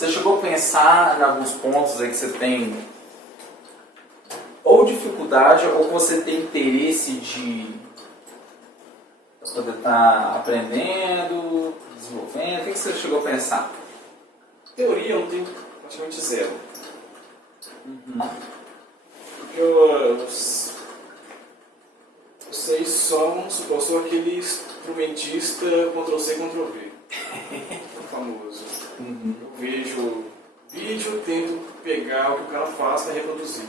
Você chegou a pensar em alguns pontos aí que você tem ou dificuldade ou que você tem interesse de poder estar aprendendo, desenvolvendo? O que você chegou a pensar? Teoria eu não tenho praticamente zero. Porque eu sei só, vamos supor, eu sou aquele instrumentista Ctrl-C, Ctrl-V. Famoso. Eu vejo vídeo, tento pegar o que o cara faz para reproduzir.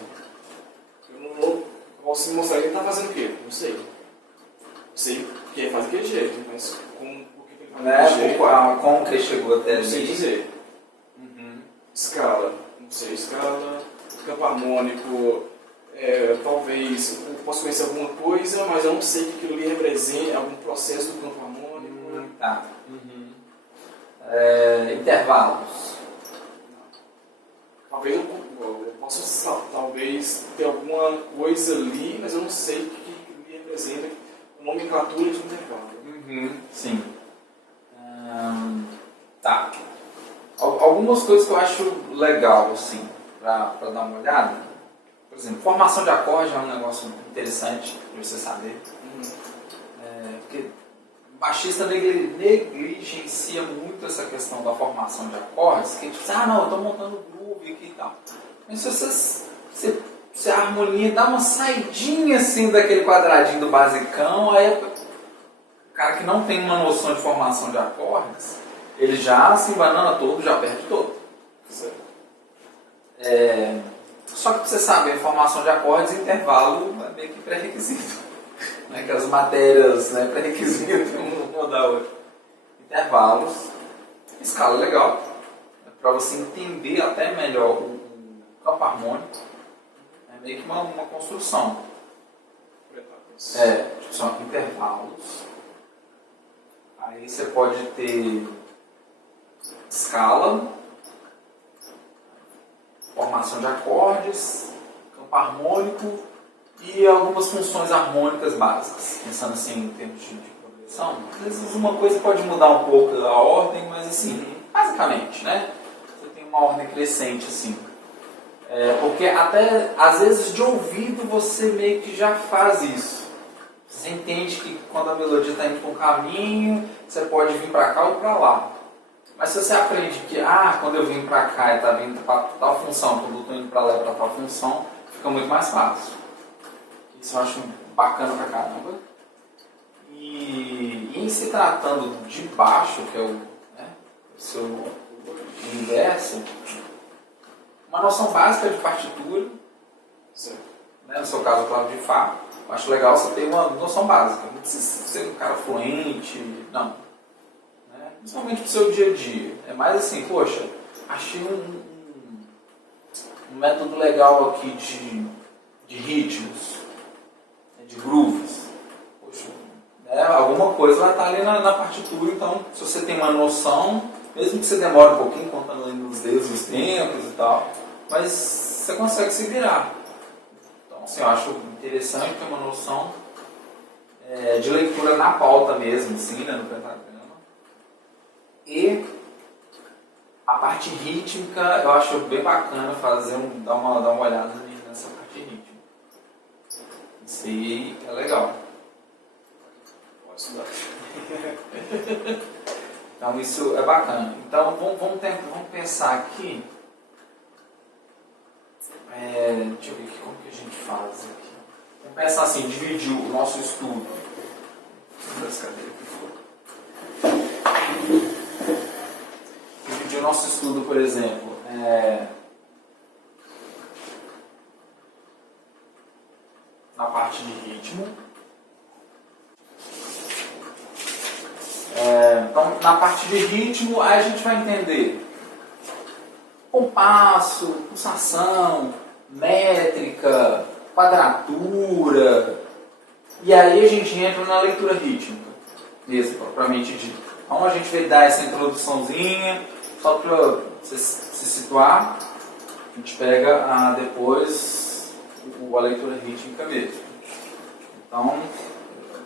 Eu não posso mostrar ele está fazendo o quê? Não sei. Sei que ele faz daquele jeito, mas o que ele faz daquele jeito... Como que ele chegou até ali? Não sei dizer. Escala. Não sei escala. Campo harmônico. Talvez eu possa conhecer alguma coisa, mas eu não sei que aquilo ali representa algum processo do campo harmônico. Tá. Intervalos. Talvez eu possa ter alguma coisa ali, mas eu não sei o que aquilo ali representa. A nomenclatura de intervalo. Sim. Tá. Algumas coisas que eu acho legal, assim, para dar uma olhada. Por exemplo, formação de acorde é um negócio interessante de você saber. Porque o baixista negligencia muito essa questão da formação de acordes, que tipo, não, eu estou montando groove aqui e tal. Mas se a harmonia dá uma saidinha assim daquele quadradinho do basicão, aí o cara que não tem uma noção de formação de acordes, ele já se embanana todo, já perde todo. Só que para você saber formação de acordes, intervalo é meio que pré-requisito. Né? Que as matérias, né, pré-requisito uma da outra. Intervalos, escala legal, para você entender até melhor o campo harmônico. É meio que uma construção. São intervalos. Aí você pode ter escala, formação de acordes, campo harmônico e algumas funções harmônicas básicas. Pensando assim em termos de progressão, às vezes uma coisa pode mudar um pouco a ordem, mas assim, basicamente, né? Você tem uma ordem crescente assim. Porque até às vezes de ouvido você meio que já faz isso. Você entende que quando a melodia está indo para um caminho, você pode vir para cá ou para lá. Mas se você aprende que, quando eu vim para cá e está vindo para tal função, quando eu estou indo para lá e para tal função, fica muito mais fácil. Isso eu acho bacana pra caramba. E em se tratando de baixo, que é o seu universo, uma noção básica de partitura, né, no seu caso, claro, de Fá, eu acho legal você ter uma noção básica. Não precisa ser um cara fluente, não. Principalmente para o seu dia a dia. É mais assim, poxa, achei um método legal aqui de ritmos, de grooves. Poxa, alguma coisa vai estar ali na partitura, então se você tem uma noção, mesmo que você demore um pouquinho, contando ali nos dedos os tempos e tal, mas você consegue se virar. Então assim, eu acho interessante ter uma noção de leitura na pauta mesmo, assim, né, no pentagrama. E a parte rítmica eu acho bem bacana dar uma olhada nessa parte rítmica. Isso aí é legal. Pode estudar. Então isso é bacana. Então vamos pensar aqui. Deixa eu ver aqui como que a gente faz aqui. Vamos pensar assim, dividir o nosso estudo. Dividir o nosso estudo, por exemplo, na parte de ritmo. Então, na parte de ritmo, aí a gente vai entender compasso, pulsação, métrica, quadratura, e aí a gente entra na leitura rítmica, mesmo, propriamente dito. Então a gente vai dar essa introduçãozinha, só para você se situar, a gente pega depois a leitura rítmica mesmo. Então,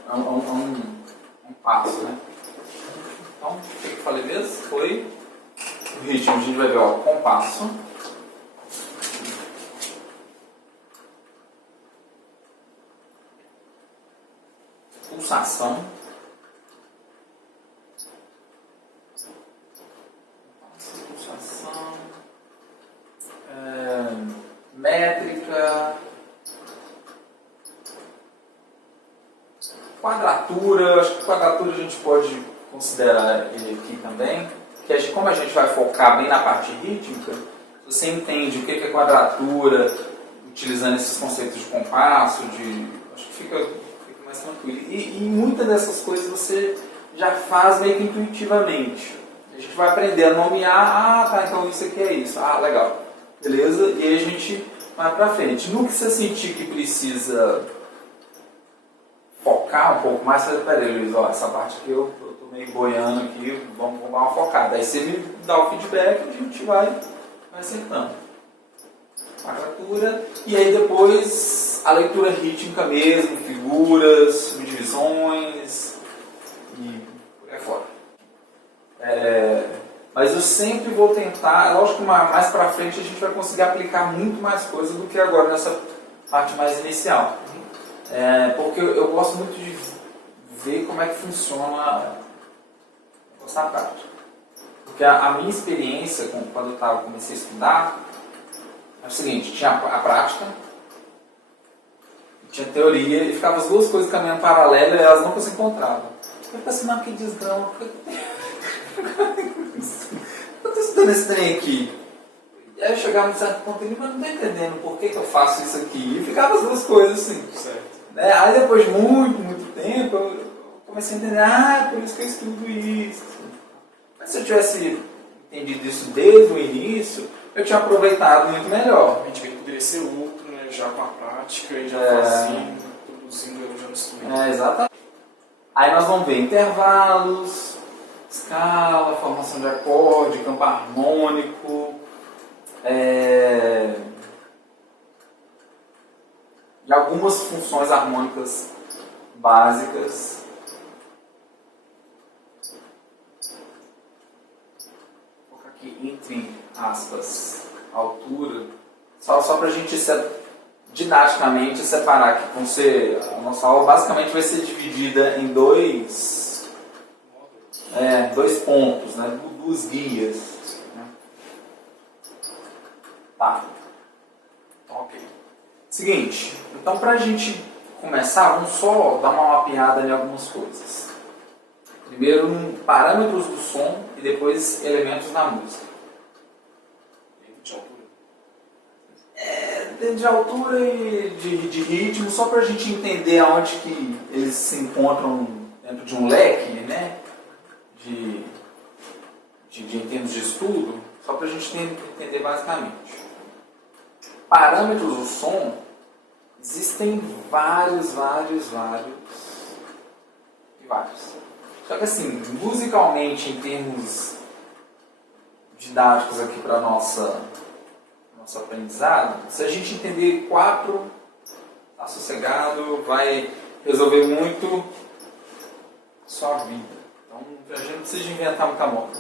é um passo, né? Então, o que eu falei mesmo? Foi O ritmo a gente vai ver, ó, compasso. Pulsação. Pulsação. Métrica. Quadratura. Acho que quadratura a gente pode considerar ele aqui também. Que como a gente vai focar bem na parte rítmica, você entende o que é quadratura, utilizando esses conceitos de compasso, acho que fica mais tranquilo. E muitas dessas coisas você já faz meio que intuitivamente. A gente vai aprender a nomear, tá, então isso aqui é isso, legal, beleza? E aí a gente vai pra frente. No que você sentir que precisa focar um pouco mais, você vai, peraí, Luiz, ó, essa parte aqui eu tô meio boiando aqui, vamos dar uma focada. Aí você me dá o feedback e a gente vai acertando. Quadratura, e aí depois a leitura rítmica mesmo, figuras, subdivisões e por aí fora. Mas eu sempre vou tentar, lógico que mais pra frente a gente vai conseguir aplicar muito mais coisas do que agora nessa parte mais inicial. Porque eu gosto muito de ver como é que funciona na prática. Porque a minha experiência quando eu comecei a estudar é o seguinte, tinha a prática, tinha teoria, e ficavam as duas coisas caminhando paralelas e elas nunca se encontravam. Eu pensei, não, que desgrama, eu estou estudando esse trem aqui. E aí eu chegava num certo ponto e mas não estou entendendo por que eu faço isso aqui. E ficava as duas coisas assim. Certo. Aí depois de muito tempo, eu comecei a entender, é por isso que eu estudo isso. Mas se eu tivesse entendido isso desde o início, eu tinha aproveitado muito melhor. A gente poderia ser outro, né? Já com a prática e já fazendo, produzindo já no instrumento. Exatamente. Aí nós vamos ver intervalos, escala, formação de acorde, campo harmônico, e algumas funções harmônicas básicas. Vou colocar aqui entre aspas, altura, só para a gente didaticamente separar que vão ser, a nossa aula basicamente vai ser dividida em dois pontos, né, duas guias. Né? Tá. Ok. Seguinte, então para a gente começar, vamos só dar uma mapeada em algumas coisas. Primeiro, parâmetros do som e depois elementos da música. De altura e de ritmo, só para a gente entender aonde que eles se encontram dentro de um leque, né? Em termos de estudo, só para a gente entender basicamente. Parâmetros do som, existem vários. Só que assim, musicalmente, em termos didáticos aqui para nosso aprendizado, se a gente entender 4, tá sossegado, vai resolver muito a sua vida. Então a gente não precisa inventar muita moda.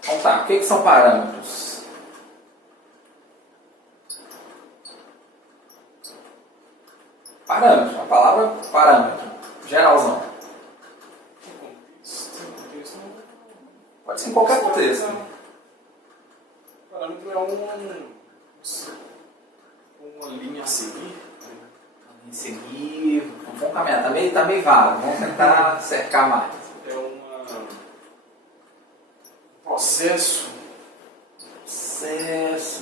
Então tá, o que são parâmetros? Parâmetro, a palavra parâmetro, geralzão. Pode ser em qualquer contexto. Parâmetro é uma linha a seguir. Vamos caminhar, tá meio vago, vamos tentar cercar mais. É um processo,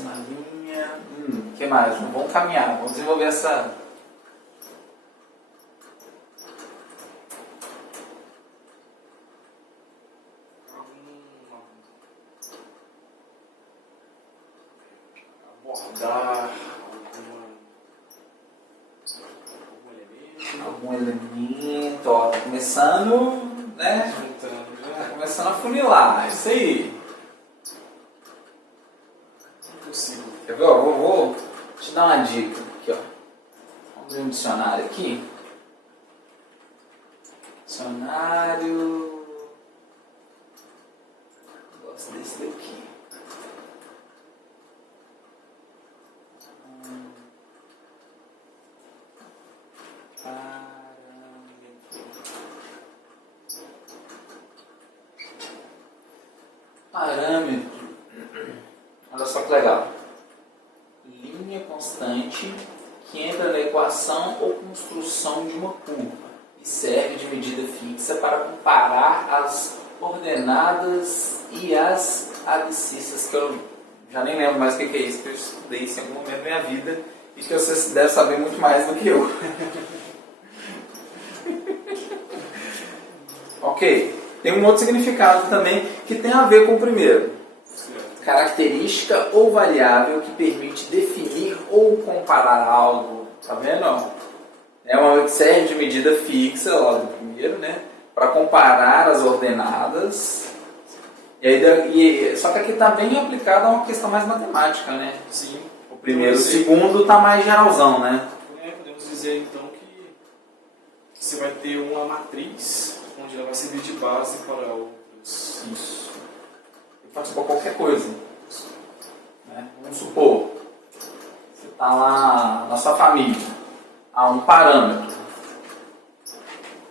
uma linha. O que mais? Vamos caminhar, vamos desenvolver essa. abordar Algum elemento, ó, tá começando, né? Tá começando a funilar, isso aí. Impossível. Quer ver? Ó, vou te dar uma dica aqui, ó. Vamos ver um dicionário aqui. Dicionário. Gosto desse daqui. Parâmetro. Olha só que legal. Linha constante que entra na equação ou construção de uma curva e serve de medida fixa para comparar as ordenadas e as abscissas, que eu já nem lembro mais o que é isso, que eu estudei isso em algum momento da minha vida e que você deve saber muito mais do que eu. Ok. Tem um outro significado também que tem a ver com o primeiro. Característica ou variável que permite definir ou comparar algo. Tá vendo? É uma série de medida fixa, lá do primeiro, né? Para comparar as ordenadas. Só que aqui está bem aplicado a uma questão mais matemática, né? Sim. O primeiro, o segundo está mais geralzão, né? Podemos dizer então que você vai ter uma matriz onde ela vai servir de base para outros. Isso. Pode ser para qualquer coisa. Né? Vamos supor, você está lá na sua família, há um parâmetro.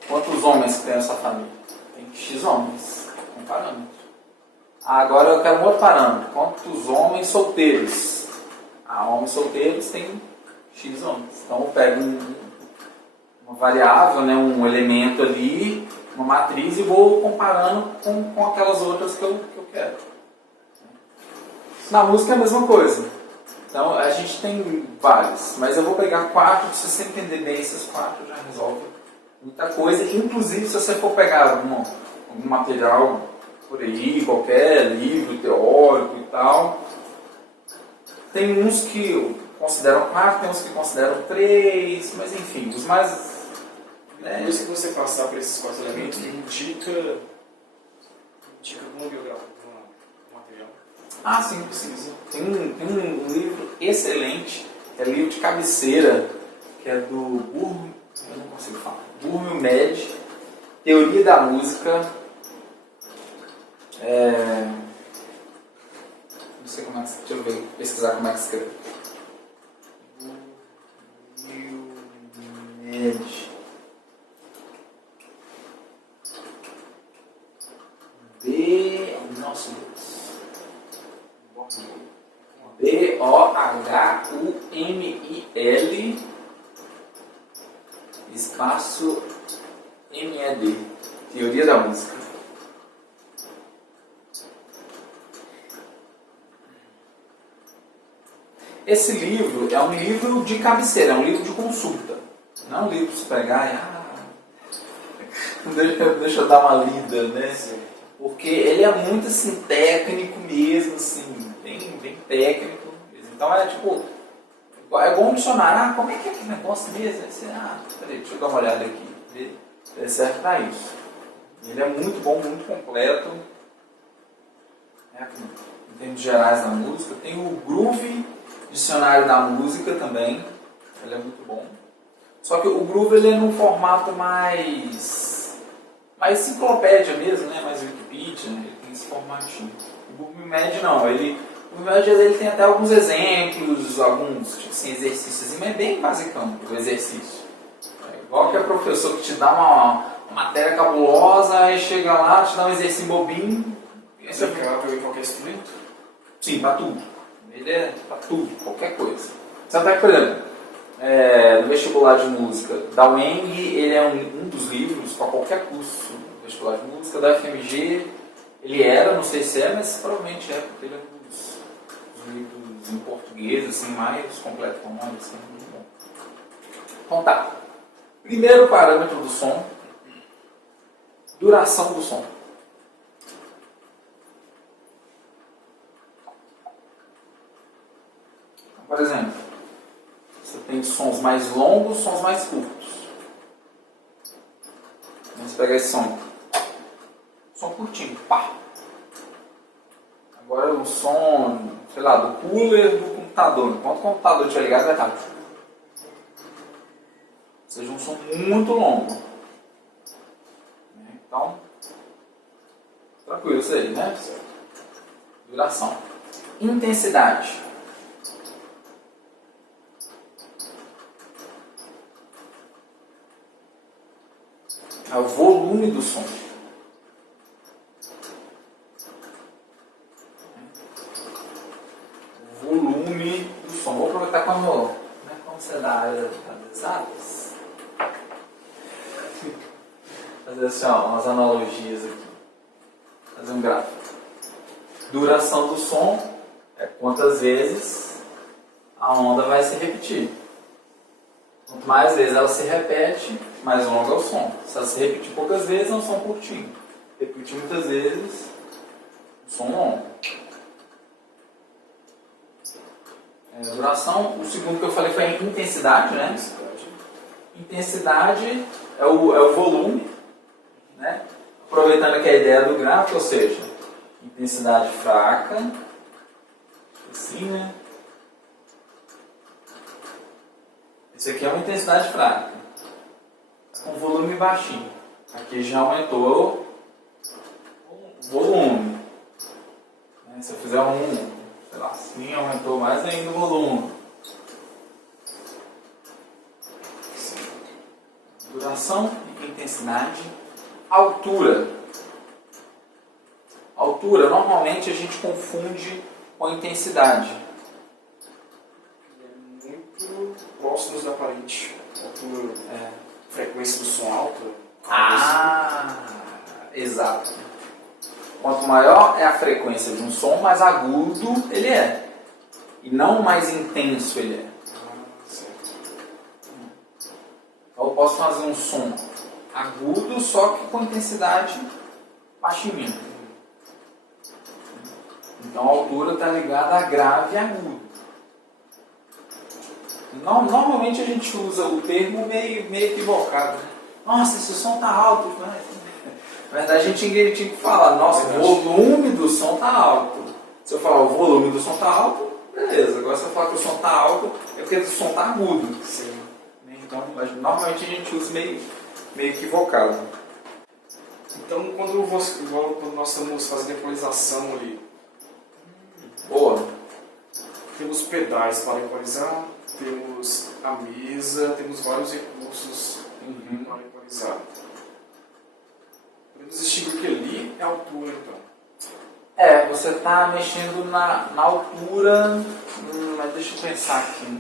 Quantos homens tem na sua família? Tem X homens, um parâmetro. Agora eu quero um outro parâmetro. Quantos homens solteiros? Homens solteiros tem X homens. Então eu pego uma variável, né, um elemento ali, uma matriz e vou comparando com aquelas outras que eu quero. Na música é a mesma coisa. Então a gente tem vários, mas eu vou pegar 4, se você entender bem esses 4 já resolve muita coisa. Inclusive se você for pegar algum material por aí, qualquer livro teórico e tal, tem uns que consideram 4, tem uns que consideram 3, mas enfim, os mais... Por isso que você passar por esses 4 elementos indica algum biográfico, algum material. Ah, sim, precisa. Tem um livro excelente, que é livro de cabeceira, que é do Burme, eu não consigo falar, Burme Med, Teoria da Música. Não sei como é que... Deixa eu ver, pesquisar como é que escreve. Burme Med. Nossa Deus. Bohumil espaço MED. Teoria da Música. Esse livro é um livro de cabeceira, é um livro de consulta. Não é um livro para você pegar e deixa eu dar uma lida, né? Porque ele é muito assim, técnico mesmo, assim, bem técnico. Então é tipo, é bom um dicionário. Como é que é aquele negócio mesmo? Aí você, peraí, deixa eu dar uma olhada aqui. Ele serve para isso. Ele é muito bom, muito completo. Em termos gerais da música. Tem o Groove Dicionário da Música também. Ele é muito bom. Só que o Groove ele é num formato mais enciclopédia mesmo, né? Mais Wikipedia, né? Ele tem esse formatinho. O Google Med não, o Google Med ele tem até alguns exemplos, alguns tipo assim, exercícios, mas é bem basicão o exercício. É igual que é professor que te dá uma matéria cabulosa, aí chega lá, te dá um exercício bobinho. Esse é aplicável em qualquer instrumento? Sim, para tudo. Ele é para tudo, qualquer coisa. Você até, por exemplo, no vestibular de música da UENG, ele é um dos livros para qualquer curso do vestibular de música. Da FMG, ele era, não sei se é, mas provavelmente é, porque ele é um dos livros em português assim, mais completo com nós, assim, muito bom. Então tá. Primeiro parâmetro do som, duração do som. Então, por exemplo, você tem sons mais longos, sons mais curtos. Vamos pegar esse som. Som curtinho, pá. Agora o som, sei lá, do cooler do computador. Enquanto o computador estiver ligado, vai estar. Ou seja, um som muito longo. Então, tranquilo isso aí, né? Duração. Intensidade. É o volume do som. O volume do som. Vou aproveitar como você é da área das exatas. Fazer assim, ó, umas analogias aqui. Fazer um gráfico. Duração do som é quantas vezes a onda vai se repetir. Quanto mais vezes ela se repete, mais longo é o som. Se ela se repetir poucas vezes, é um som curtinho. Repetir muitas vezes, um som longo. Duração, o segundo que eu falei foi a intensidade, né? Intensidade é o volume, né? Aproveitando aqui a ideia do gráfico, ou seja, intensidade fraca, assim, né? Esse aqui é uma intensidade fraca, com volume baixinho. Aqui já aumentou o volume. Se eu fizer sei lá, assim, aumentou mais ainda o volume. Duração e intensidade. Altura. Altura, normalmente a gente confunde com intensidade. Muito próximos da parede. Altura, frequência do som alta. Exato. Quanto maior é a frequência de um som, mais agudo ele é. E não mais intenso ele é. Certo. Então eu posso fazer um som agudo, só que com intensidade baixinha. Então a altura está ligada a grave e agudo. Normalmente a gente usa o termo meio equivocado. Nossa, esse som está alto. Na verdade a gente tinha que falar, nossa, o volume do som está alto. Se eu falar o volume do som está alto, beleza. Agora se eu falar que o som está alto, é porque o som está agudo. Sim. Então normalmente a gente usa meio equivocado. Então quando nós estamos fazendo equalização ali, Boa. temos pedais para equalizar, temos a mesa, temos vários recursos para equalizar. Podemos distinguir que ali é a altura, então. Você está mexendo na altura, mas deixa eu pensar aqui.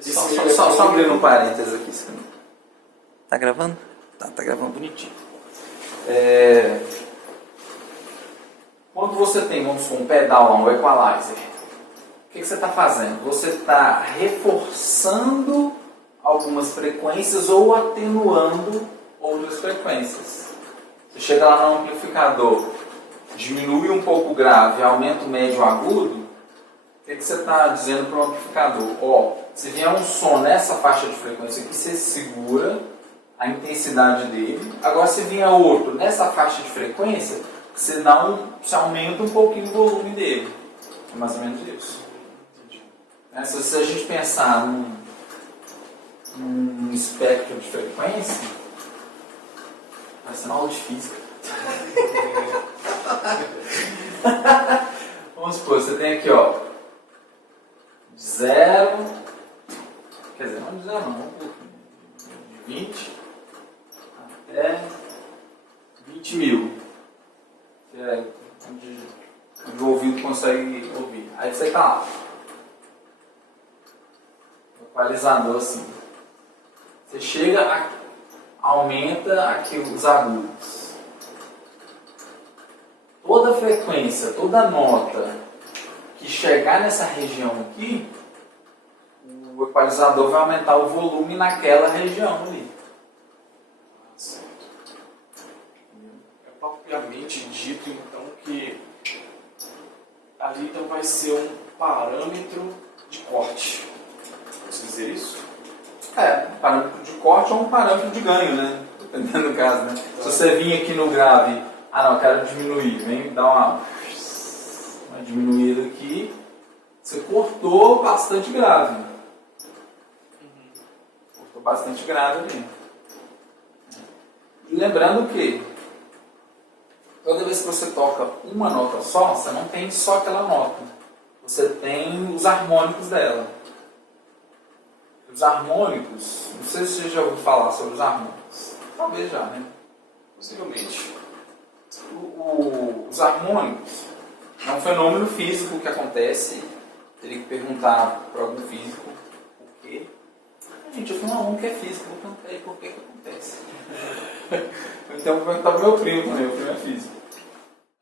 Só abrindo um parênteses aqui. Tá gravando? Tá gravando bonitinho. Quando você tem, vamos supor, um pedal, um equalizer, o que você está fazendo? Você está reforçando algumas frequências ou atenuando outras frequências. Você chega lá no amplificador, diminui um pouco o grave, aumenta o médio e o agudo, o que você está dizendo para o amplificador? Se vier um som nessa faixa de frequência aqui, você segura a intensidade dele. Agora, se vier outro nessa faixa de frequência, você aumenta um pouquinho o volume dele. É mais ou menos isso. Se a gente pensar num espectro de frequência, vai ser uma aula de física. Vamos supor, você tem aqui, ó, de 0, quer dizer, não de 0 não, de 20 até 20 mil, que é onde o ouvido consegue ouvir. Aí você tá lá, equalizador assim, você chega, aumenta aqui os agudos. Toda frequência, toda nota que chegar nessa região aqui, o equalizador vai aumentar o volume naquela região ali. Certo. É propriamente dito, então, que ali então vai ser um parâmetro de corte. Posso dizer isso? Um parâmetro de corte ou um parâmetro de ganho, né? Dependendo do caso, né? Se você vir aqui no grave, eu quero diminuir, vem dar uma diminuída aqui, você cortou bastante grave. Cortou bastante grave ali. E lembrando que toda vez que você toca uma nota só, você não tem só aquela nota. Você tem os harmônicos dela. Os harmônicos, não sei se você já ouviu falar sobre os harmônicos. Talvez já, né? Possivelmente. Os harmônicos é um fenômeno físico que acontece. Teria que perguntar para algum físico por quê. Gente, eu tenho um aluno que é físico, vou perguntar aí por que acontece. Então, vou perguntar para o meu primo também, o primo é físico.